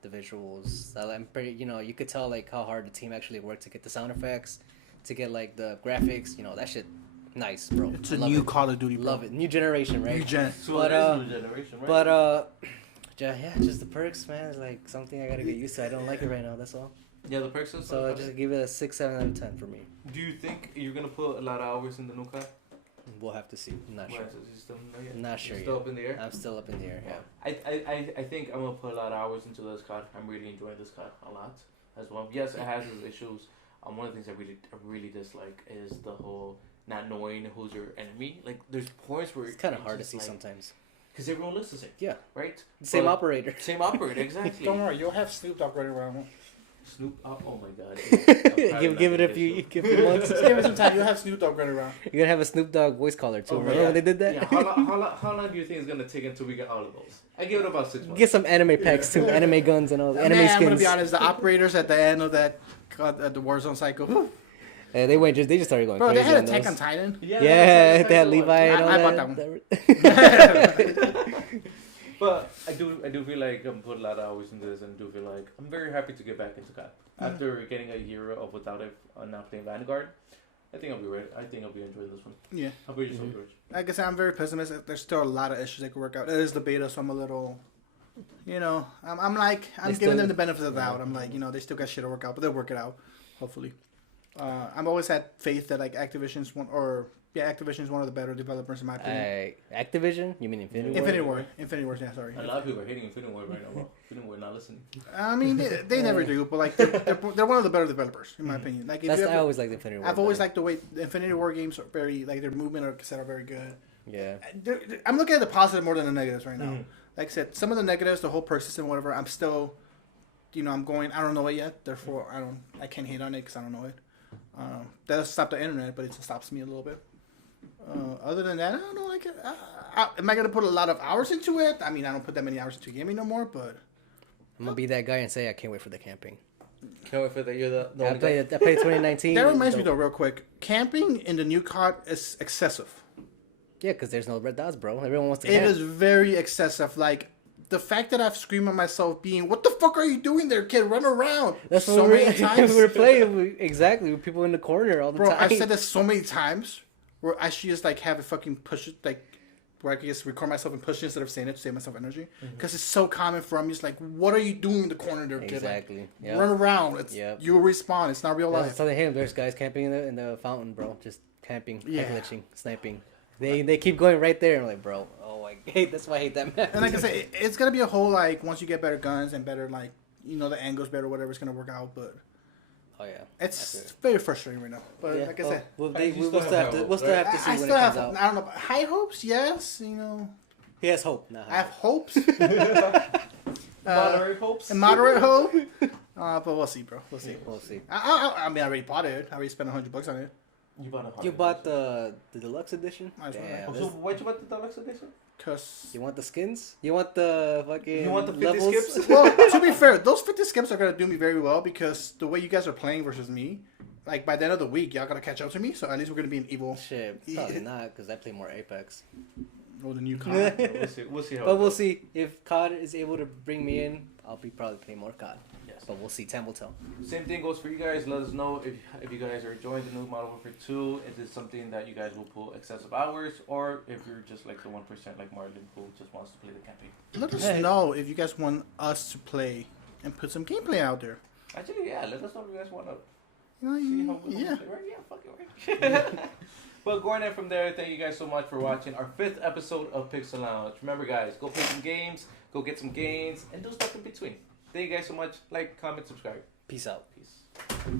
the visuals. I'm pretty, you could tell like how hard the team actually worked to get the sound effects, to get like the graphics. That shit, nice, bro. It's a Love new it. Call of Duty, bro. Love it. New generation, right? New gen. So But, it is new generation, right? But yeah, just the perks, man. It's like something I gotta get used to. I don't like it right now. That's all. yeah, the perks and So I stuff. just give it a 6, 7 out of 10 for me. Do you think you're gonna put a lot of hours in the new COD? We'll have to see. I'm not sure. Is it still not yet? Not sure It's still yet. up in the air. I'm still up in the air. Yeah. I think I'm gonna put a lot of hours into this COD. I'm really enjoying this COD a lot as well. Yes, it has its issues. One of the things I really dislike is the whole not knowing who's your enemy. Like there's points where It's kind of hard to just, see like, sometimes. because everyone looks the same. Yeah. Right. Same But- operator. Same operator, exactly. Don't worry, you'll have Snoop Dogg running around. Snoop. Oh my god. give it a few months. Just give it some time. You'll have Snoop Dogg running around. You're gonna have a Snoop Dogg voice caller too. Oh, Remember yeah. when they did that? Yeah. How long do you think it's gonna take until we get all of those? I give it about 6 months. Get some anime packs too, anime guns and all the anime Man, skins. I'm gonna be honest. The operators at the end of that at the Warzone cycle, They just started going bro, crazy. they had on Attack those. on Titan. Yeah, they had Levi and all I that. bought that But I do feel like I'm putting a lot of hours into this, and do feel like I'm very happy to get back into COD after getting a year of without it, not playing Vanguard. I think I'll be ready. I think I'll be enjoying this one. Yeah. How about yourself, George? Like I said, I'm very pessimistic. There's still a lot of issues they could work out. It is the beta, so I'm a little, I'm giving them the benefit of the doubt. I'm like, they still got shit to work out, but they'll work it out, hopefully. I've always had faith that like Activision's one of the better developers in my opinion. Activision? You mean Infinity War? Infinity War. Yeah, sorry. A lot of people are hating Infinity War right now. Well, Infinity War not listening. I mean, they never do, but like they're one of the better developers in my opinion. Like if I always liked Infinity War. I've always better. liked the way the Infinity War games are very like their movement or cassette are very good. Yeah. I'm looking at the positive more than the negatives right now. Mhm. Like I said, some of the negatives, the whole perk system, whatever. I'm still, I'm going. I don't know it yet. Therefore, I can't hate on it because I don't know it. That doesn't stop the internet, but it just stops me a little bit. Other than that, I don't know. Like, am I gonna put a lot of hours into it? I mean, I don't put that many hours into gaming no more. But I'm gonna be that guy and say I can't wait for the camping. Can't wait for that. You're the I only guy. played 2019. that reminds me though, real quick. Camping in the new COD is excessive. Yeah, because there's no red dots, bro. Everyone wants to It camp. is very excessive. Like the fact that I've screamed at myself, being, "What the fuck are you doing there, kid? Run around!" That's so what many times. we were playing. Exactly, with people in the corner all the Bro, time. I've said this so many times where I should just like have it fucking push it, like where I could just record myself and push it instead of saying it to save myself energy. Because it's so common for me. Just like, what are you doing in the corner there, kid? Exactly. Like, Yeah. Run around. It's Yep. you'll respawn. It's not real I was life. telling him there's guys camping in the fountain, bro. Just camping, Yeah. glitching, sniping. They keep going right there. I'm like, bro, oh, I hate. That's why I hate that map. And like I said, it's gonna be a whole like once you get better guns and better like the angles better, whatever, it's gonna work out. But Oh yeah, it's very frustrating right now. But yeah. like I said, we'll Hey, you still still have have to see I when still it comes have out. I don't know high hopes. Yes, He has hope. Nah, I have hopes. Moderate hopes. And moderate hope. But we'll see, bro. We'll see. We'll see. I mean, I already bought it. I already spent $100 on it. You bought a You bought the deluxe edition? Might as well. Damn, Oh, so why'd you want the deluxe edition? Cause you want the skins? You want the fucking You want the 50 levels? skips? well, to be fair, those 50 skips are gonna do me very well because the way you guys are playing versus me, like by the end of the week, y'all gotta catch up to me. So at least we're gonna be an evil. Shit, probably not, because I play more Apex. Or the new COD. We'll see. We'll see how. But it we'll goes. see. If COD is able to bring me in, I'll be probably playing more COD. Yes. But we'll see. Time will tell. Same thing goes for you guys. Let us know if you guys are enjoying the new Modern Warfare 2. Is it something that you guys will pull excessive hours, or if you're just like the 1% like Marlon who just wants to play the campaign? Let us know if you guys want us to play and put some gameplay out there. Actually, yeah. Let us know if you guys want to You know, see how we yeah. play, right? Yeah, fuck it, right? But going in from there, thank you guys so much for watching our 5th episode of Pixel Lounge. Remember, guys, go play some games, go get some gains, and do stuff in between. Thank you guys so much. Like, comment, subscribe. Peace out. Peace.